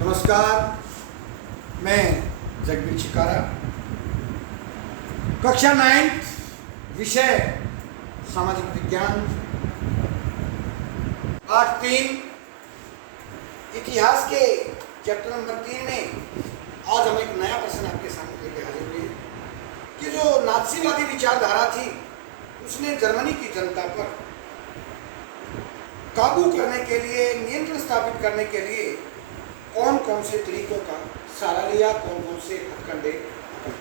नमस्कार, मैं जगबीर शिकारा, कक्षा 9 विषय सामाजिक विज्ञान, पाठ 3 इतिहास के चैप्टर नंबर 3 में आज हम एक नया प्रश्न आपके सामने लेके हाजिर हुए हैं कि जो नात्सीवादी विचारधारा थी उसने जर्मनी की जनता पर काबू करने के लिए, नियंत्रण स्थापित करने के लिए कौन कौन से तरीकों का सहारा लिया, कौन कौन से हथकंडे अपनाए।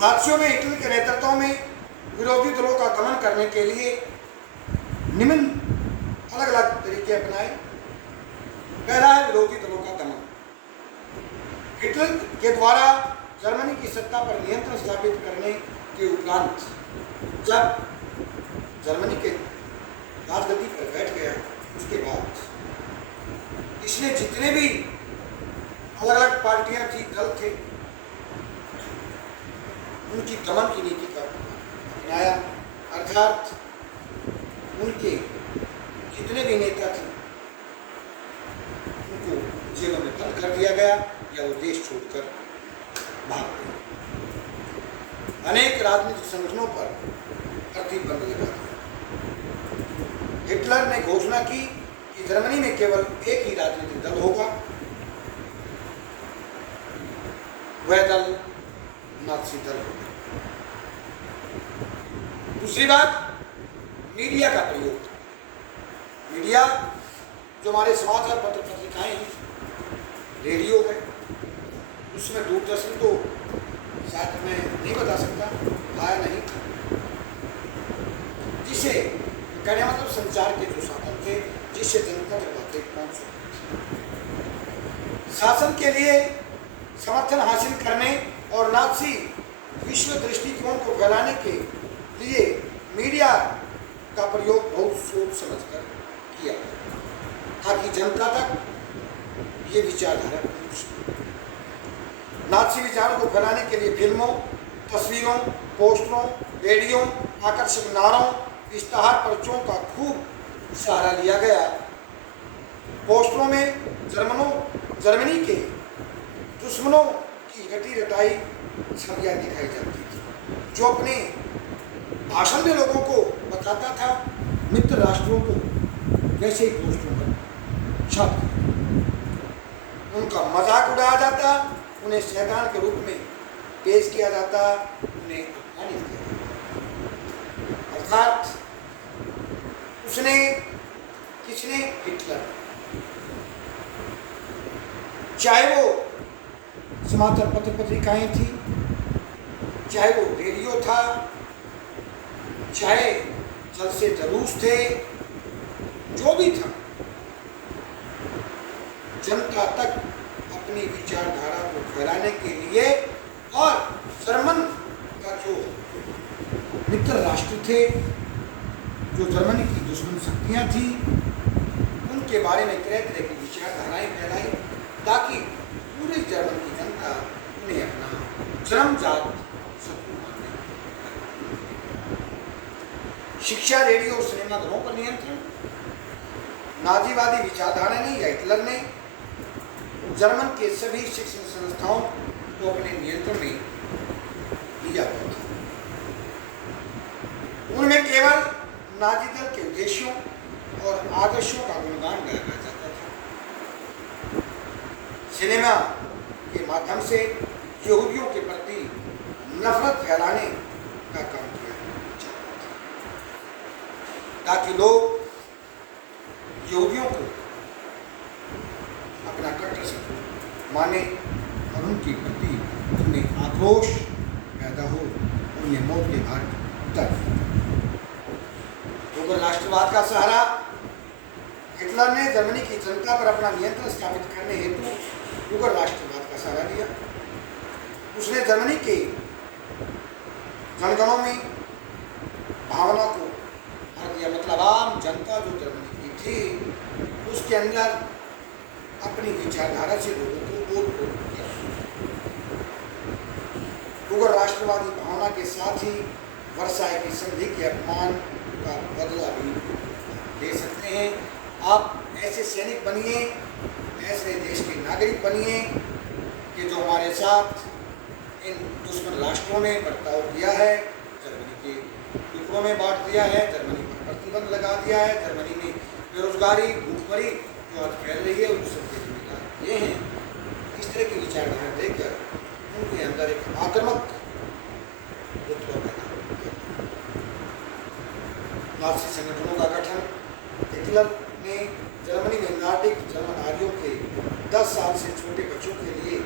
नात्सियों ने हिटलर के नेतृत्व में विरोधी दलों का दमन करने के लिए निम्न अलग अलग तरीके अपनाए। पहला है विरोधी दलों का दमन। हिटलर के द्वारा जर्मनी की सत्ता पर नियंत्रण स्थापित करने के उपरांत जब जर्मनी के राजगद्दी पर बैठ गया, उसके बाद इसने जितने भी अलग अलग पार्टियां थी, दल थे, उनकी दमन की नीति का अपनाया। अर्थात उनके जितने भी नेता थे उनको जेलों में बंद कर दिया गया या वो देश छोड़कर भाग गए। अनेक राजनीतिक संगठनों पर प्रतिबंध लगा दिया। हिटलर ने घोषणा की कि जर्मनी में केवल एक ही राजनीतिक दल होगा, वह दल नात्सी दल होगा। दूसरी बात, मीडिया का प्रयोग। मीडिया जो हमारे समाचार पत्र पत्रिकाएं हैं, रेडियो है, उसमें दूरदर्शन तो शायद मैं नहीं बता सकता, आया नहीं, जिसे कहने मतलब संचार के जो साधन थे जिससे जनता तक बातें पहुंच सकती। शासन के लिए समर्थन हासिल करने और नात्सी विश्व दृष्टिकोण को फैलाने के लिए मीडिया का प्रयोग बहुत सोच समझकर किया ताकि जनता तक ये विचारधारा पहुंच सके। नात्सी विचारों को फैलाने के लिए फिल्मों, तस्वीरों, पोस्टरों, रेडियो, आकर्षक नारों, इश्तहार पर्चों का खूब सहारा लिया गया। पोस्टरों में जर्मनी के दुश्मनों की रटी रटाई छवियां दिखाई जाती थी, जो अपने भाषण में लोगों को बताता था मित्र राष्ट्रों को वैसे ही पोस्टरों पर छाप उनका मजाक उड़ाया जाता, उन्हें शैतान के रूप में पेश किया जाता, उन्हें अपमानित किया जाता। अर्थात किसने हिटलर, चाहे वो समाचार पत्र पत्रिकाएं थी, चाहे वो रेडियो था, चाहे जलसे जुलूस थे, जो भी था, जनता तक अपनी विचारधारा को फैलाने के लिए और जर्मन का जो मित्र राष्ट्र थे, जो जर्मनी की दुश्मन शक्तियां थी, उनके बारे में तरह तरह की विचारधाराएं फैलाई ताकि पूरे जर्मन की जनता उन्हें अपना जन्मजात शत्रु माने। शिक्षा, रेडियो और सिनेमा घरों पर नियंत्रण। नाजीवादी विचारधारा ने या हिटलर ने जर्मन के सभी शिक्षण संस्थाओं को अपने नियंत्रण में लिया गया था। उनमें केवल नाजी दल के उद्देश्यों और आदर्शों का गुणगान गाया जाता था। सिनेमा के माध्यम से यहूदियों के प्रति नफरत फैलाने का काम किया जाता था ताकि लोग यहूदियों को अपना कट्टर शत्रु माने और उनके प्रति उनमें आक्रोश पैदा हो, उन्हें मौत के घाट उतार। तो राष्ट्रवाद का सहारा। हिटलर ने जर्मनी की जनता पर अपना नियंत्रण स्थापित करने हेतु उग्र राष्ट्रवाद का सहारा लिया। उसने जर्मनी के जनगणों में भावना को भर दिया, मतलब आम जनता जो जर्मनी की थी उसके अंदर अपनी विचारधारा से लोगों को बोध किया। उग्र राष्ट्रवादी भावना के साथ ही वर्साई की संधि के अपमान का बदला भी ले सकते हैं। आप ऐसे सैनिक बनिए, ऐसे देश के नागरिक बनिए कि जो हमारे साथ इन दुश्मन राष्ट्रों ने बर्ताव किया है, जर्मनी के टुकड़ों में बांट दिया है, जर्मनी पर प्रतिबंध लगा दिया है, जर्मनी में बेरोजगारी, भूखमरी जो आज फैल रही है, उन सबके जिम्मेदार ये हैं। इस तरह की विचारधारा देखकर उनके अंदर एक आक्रामक विद्रोह पैदा हो गया। नाज़ी संगठनों का गठन, हिटलर ने जर्मनी में नार्डिक जर्मन आर्यों के 10 साल से छोटे बच्चों के लिए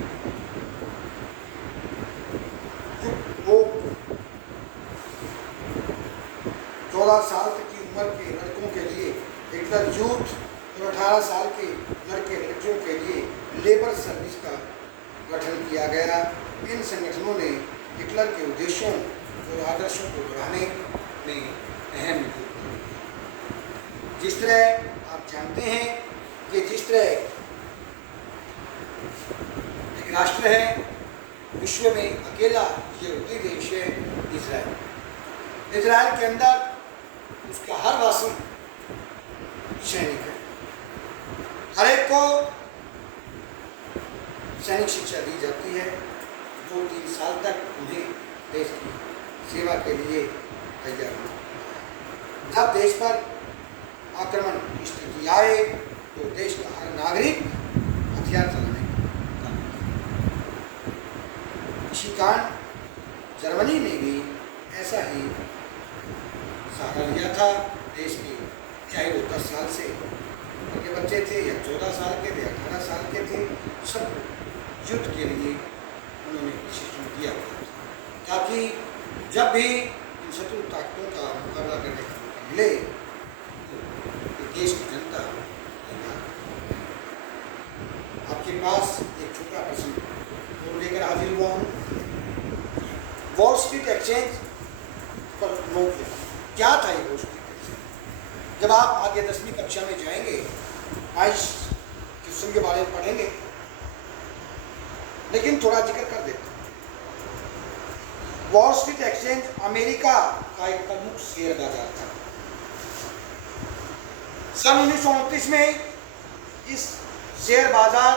वो 14 साल तक की उम्र के लड़कों के लिए हिटलर यूथ और 18 साल के लड़के लड़कियों के लिए लेबर सर्विस का गठन किया गया। इन संगठनों ने हिटलर के उद्देश्यों और आदर्शों को बढ़ाने में अहम योगदान दिया। जिस तरह आप जानते हैं कि जिस तरह एक राष्ट्र है, विश्व में अकेला यहूदी देश है इजराइल। इजराइल के अंदर उसका हर वासी सैनिक है। हर एक को सैनिक शिक्षा दी जाती है। 2-3 साल तक उन्हें देश की सेवा के लिए तैयार होना है। जब देश पर आक्रमण की स्थिति आए तो देश का हर नागरिक हथियार चलाने का। इसी कारण जर्मनी ने भी ऐसा ही सहारा लिया था। देश के चाहे वो 10 साल से उनके बच्चे थे या 14 साल के थे, 18 साल के थे, सब युद्ध के लिए उन्होंने प्रशिक्षण दिया ताकि जब भी इन शत्रु ताकतों का मुकाबला करने का मौका मिले तो देश की जनता तैयार। आपके पास एक छोटा प्रश्न और लेकर हाजिर हुआ हूँ। वॉल स्ट्रीट एक्सचेंज पर नोट क्या था ये वॉल स्ट्रीट एक्सचेंज? जब आप आगे 10वीं कक्षा में जाएंगे आज क्वेश्चन के बारे में पढ़ेंगे, लेकिन थोड़ा जिक्र कर देते हैं। वॉल स्ट्रीट एक्सचेंज अमेरिका का एक प्रमुख शेयर बाजार था। सन 1929 में इस शेयर बाजार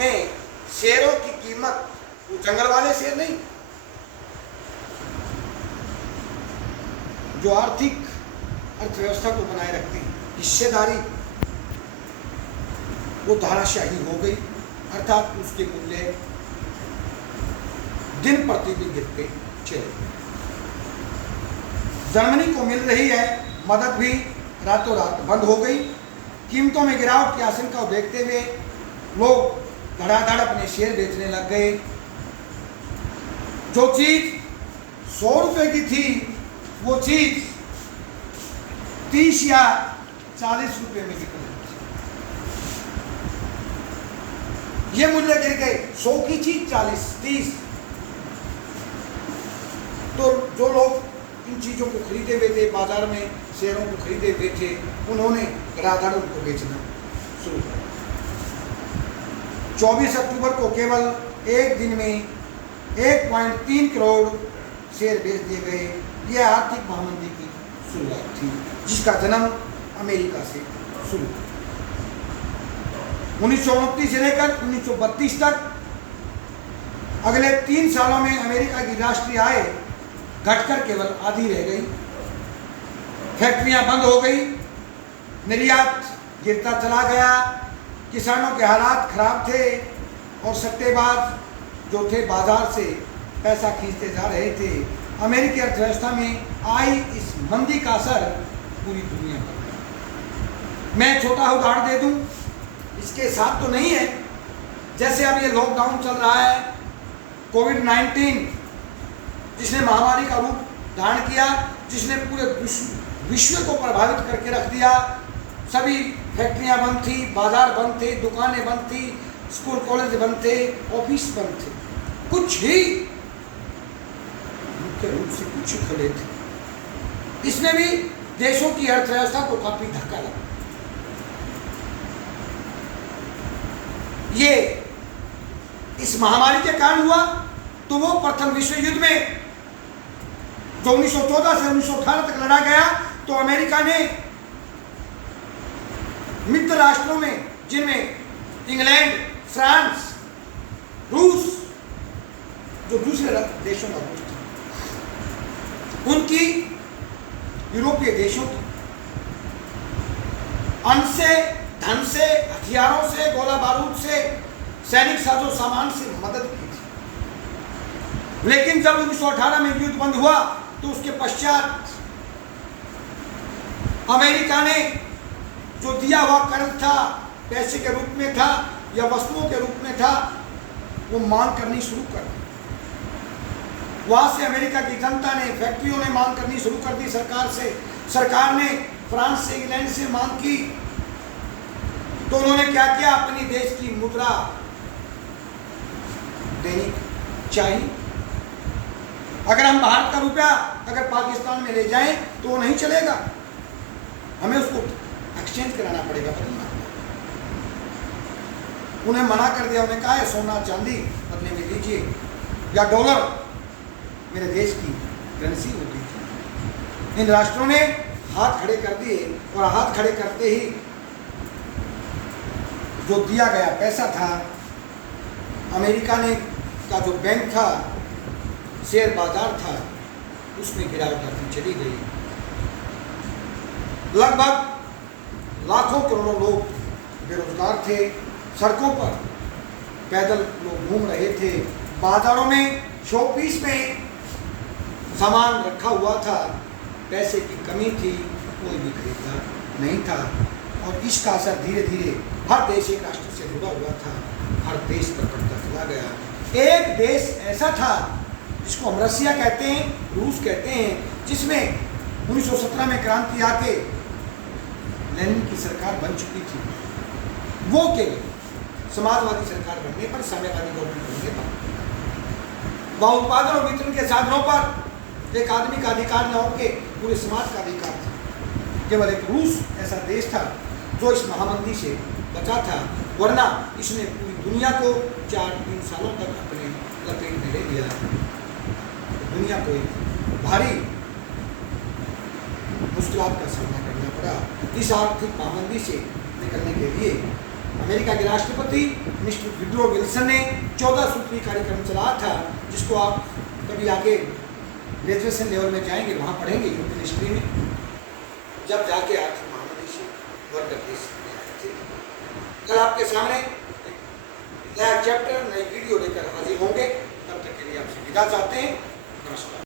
में शेयरों की कीमत, वो जंगल वाले शेयर नहीं, जो आर्थिक अर्थव्यवस्था को बनाए रखते हैं, हिस्सेदारी, वो धाराशाही हो गई। अर्थात उसके मूल्य दिन प्रतिदिन गिरते चले। जर्मनी को मिल रही है मदद भी रातों रात बंद हो गई। कीमतों में गिरावट की आशंका को देखते हुए लोग धड़ाधड़ अपने शेयर बेचने लग गए। जो चीज 100 रुपए की थी वो चीज 30 या 40 रुपए में बिक रही थी। ये मूल्य गिर गए। 100 की चीज 40, 30। तो जो लोग इन चीज़ों को खरीदे हुए थे, बाजार में शेयरों को खरीदे हुए थे, उन्होंने धड़ाधड़ उनको बेचना शुरू कर दिया। 24 अक्टूबर को केवल एक दिन में 1.3 करोड़ शेयर बेच दिए गए। यह आर्थिक महामंदी की शुरुआत थी जिसका जन्म अमेरिका से शुरू हुआ। 1929 से लेकर 1932 तक अगले 3 सालों में अमेरिका की राष्ट्रीय आय घटकर केवल आधी रह गई। फैक्ट्रियां बंद हो गई, निर्यात गिरता चला गया, किसानों के हालात खराब थे और सट्टेबाज जो थे बाजार से पैसा खींचते जा रहे थे। अमेरिकी अर्थव्यवस्था में आई इस मंदी का असर पूरी दुनिया पर। मैं छोटा उदाहरण दे दूं, इसके साथ तो नहीं है, जैसे अब ये लॉकडाउन चल रहा है, कोविड-19 जिसने महामारी का रूप धारण किया, जिसने पूरे विश्व को प्रभावित करके रख दिया। सभी फैक्ट्रियां बंद थी, बाजार बंद थे, दुकानें बंद थी, स्कूल कॉलेज बंद थे, ऑफिस बंद थे, कुछ ही मुख्य रूप से कुछ खुले थे। इसने भी देशों की अर्थव्यवस्था को काफी धक्का लगा। ये इस महामारी के कारण हुआ तो वो प्रथम विश्व युद्ध में जो 1914 से 1918 तक लड़ा गया, तो अमेरिका ने मित्र राष्ट्रों में, जिनमें इंग्लैंड, फ्रांस, रूस, जो दूसरे देशों का रूस था, उनकी, यूरोपीय देशों की अन्न से, धन से, हथियारों से, गोला बारूद से, सैनिक साजो सामान से मदद की थी। लेकिन जब 1918 में युद्ध बंद हुआ तो उसके पश्चात अमेरिका ने जो दिया हुआ कर्ज था, पैसे के रूप में था या वस्तुओं के रूप में था, वो मांग करनी शुरू कर दी। वहां से अमेरिका की जनता ने, फैक्ट्रियों ने मांग करनी शुरू कर दी सरकार से। सरकार ने फ्रांस से, इंग्लैंड से मांग की, तो उन्होंने क्या किया, अपनी देश की मुद्रा देनी चाहिए। अगर हम भारत का रुपया अगर पाकिस्तान में ले जाएं तो वो नहीं चलेगा, हमें उसको एक्सचेंज कराना पड़ेगा, बदलना। उन्हें मना कर दिया, उन्हें कहा है सोना चांदी बदले में दीजिए या डॉलर मेरे देश की करेंसी हो गई। इन राष्ट्रों ने हाथ खड़े कर दिए और हाथ खड़े करते ही जो दिया गया पैसा था, अमेरिका ने का जो बैंक था, शेयर बाजार था, उसमें गिरावट आती चली गई। लगभग लाखों करोड़ों लोग बेरोजगार थे, सड़कों पर पैदल लोग घूम रहे थे, बाजारों में शोपीस में सामान रखा हुआ था, पैसे की कमी थी, कोई भी खरीददार नहीं था। और इसका असर धीरे धीरे हर देश एक राष्ट्र से जुड़ा हुआ था, हर देश पर पड़ता चला गया। एक देश ऐसा था जिसको हम रसिया कहते हैं, रूस कहते हैं, जिसमें 1917 में क्रांति आके लेनिन की सरकार बन चुकी थी। वो केवल समाजवादी सरकार बनने पर, साम्यवादी गवर्नमेंट बनने पर, वह उत्पादन और वितरण के साधनों पर एक आदमी का अधिकार न होके पूरे समाज का अधिकार था। केवल एक रूस ऐसा देश था जो इस महामंदी से बचा था, वरना इसने पूरी दुनिया को 4-3 सालों तक अपने लपेट में ले लिया। दुनिया को एक भारी मुश्किलात का सामना करना पड़ा। इस आर्थिक महामंदी से निकलने के लिए अमेरिका के राष्ट्रपति मिस्टर वुडरो विल्सन ने 14 सूत्री कार्यक्रम चलाया था, जिसको आप कभी आगे ग्रेजुएशन लेवल में जाएंगे, वहाँ पढ़ेंगे यूरोपियन हिस्ट्री में, जब जाके आर्थिक महामंदी से वर्ग देश में आए थे। कल आपके सामने नया चैप्टर, नई वीडियो लेकर हाजिर होंगे। तब तक के लिए आपसे विदा चाहते हैं। नमस्कार।